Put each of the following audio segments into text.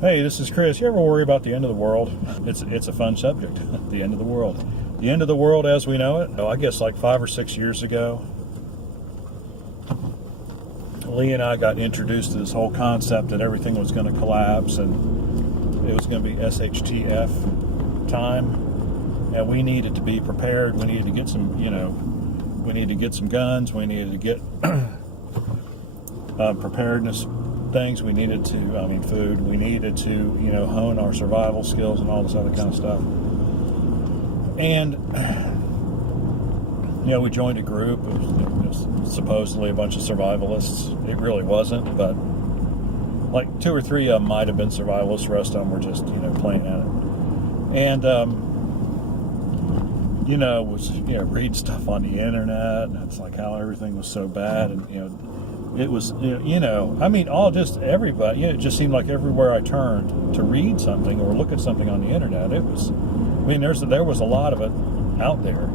Hey, this is Chris. You ever worry about the end of the world? It's a fun subject. The end of the world. The end of the world as we know it. Oh, I guess like 5 or 6 years ago, Lee and I got introduced to this whole concept that everything was going to collapse and it was going to be SHTF time, and we needed to be prepared. We needed to get some, we needed to get some guns. We needed to get preparedness things. We needed to, food. We needed to, hone our survival skills and all this other kind of stuff. And, we joined a group. It was supposedly a bunch of survivalists. It really wasn't, but like 2 or 3 of them might have been survivalists. The rest of them were just, playing at it. And, read stuff on the internet. And it's like how everything was so bad. And, it was, everybody, it just seemed like everywhere I turned to read something or look at something on the internet, it was, there was a lot of it out there.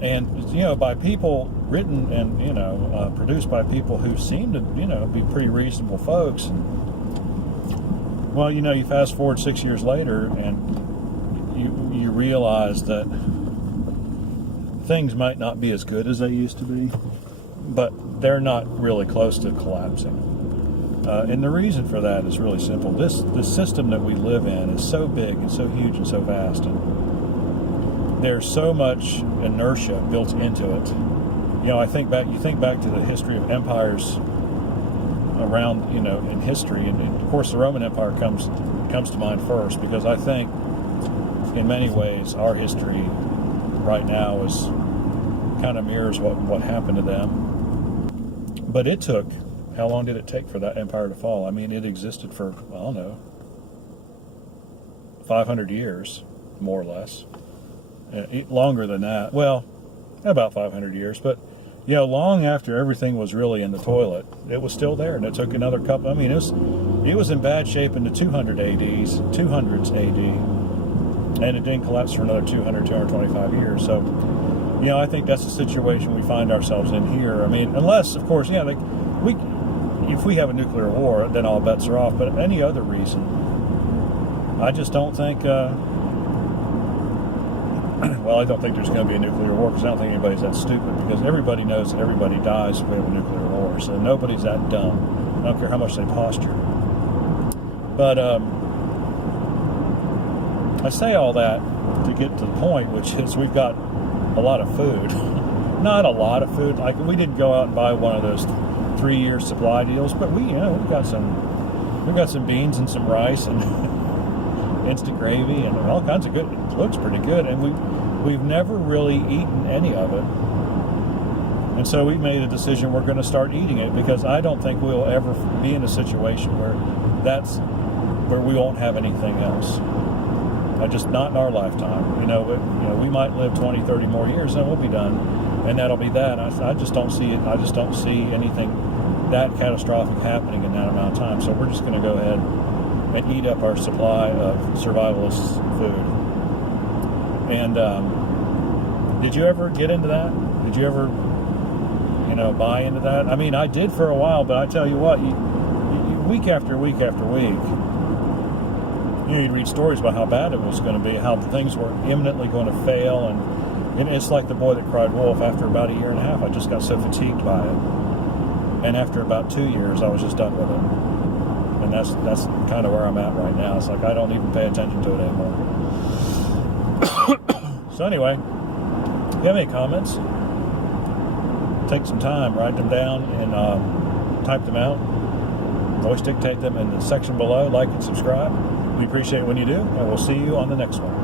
And, by people written and, produced by people who seem to, be pretty reasonable folks. And, well, you fast forward 6 years later and you realize that things might not be as good as they used to be, but they're not really close to collapsing. And the reason for that is really simple. This system that we live in is so big and so huge and so vast, and there's so much inertia built into it. You think back to the history of empires around, in history, and of course the Roman Empire comes to mind first, because I think in many ways our history right now is kind of mirrors what happened to them. But it took, how long did it take for that empire to fall? It existed for, 500 years, more or less. Longer than that. Well, about 500 years. But, long after everything was really in the toilet, it was still there. And it took another couple, it was in bad shape in the 200s AD. And it didn't collapse for another 225 years. So, I think that's the situation we find ourselves in here. Unless, of course, if we have a nuclear war, then all bets are off. But any other reason, I just don't think, I don't think there's going to be a nuclear war, because I don't think anybody's that stupid, because everybody knows that everybody dies if we have a nuclear war. So nobody's that dumb. I don't care how much they posture. But I say all that to get to the point, which is we've got a lot of food. Not a lot of food. Like, we didn't go out and buy one of those 3-year supply deals, but we've got some beans and some rice and instant gravy and all kinds of good. It looks pretty good, and we've never really eaten any of it. And so we made a decision we're going to start eating it, because I don't think we'll ever be in a situation where we won't have anything else. Just not in our lifetime. We might live 20, 30 more years, and we'll be done, and that'll be that. I just don't see it. I just don't see anything that catastrophic happening in that amount of time. So we're just going to go ahead and eat up our supply of survivalist food. And did you ever get into that? Did you ever, buy into that? I did for a while, but I tell you what, week after week after week, you'd read stories about how bad it was going to be, how things were imminently going to fail, and it's like the boy that cried wolf. After about a year and a half, I just got so fatigued by it, and after about 2 years, I was just done with it. And that's kind of where I'm at right now. It's like I don't even pay attention to it anymore. So anyway, if you have any comments, take some time, write them down, and type them out. Voice dictate them in the section below. Like and subscribe. We appreciate it when you do, and we'll see you on the next one.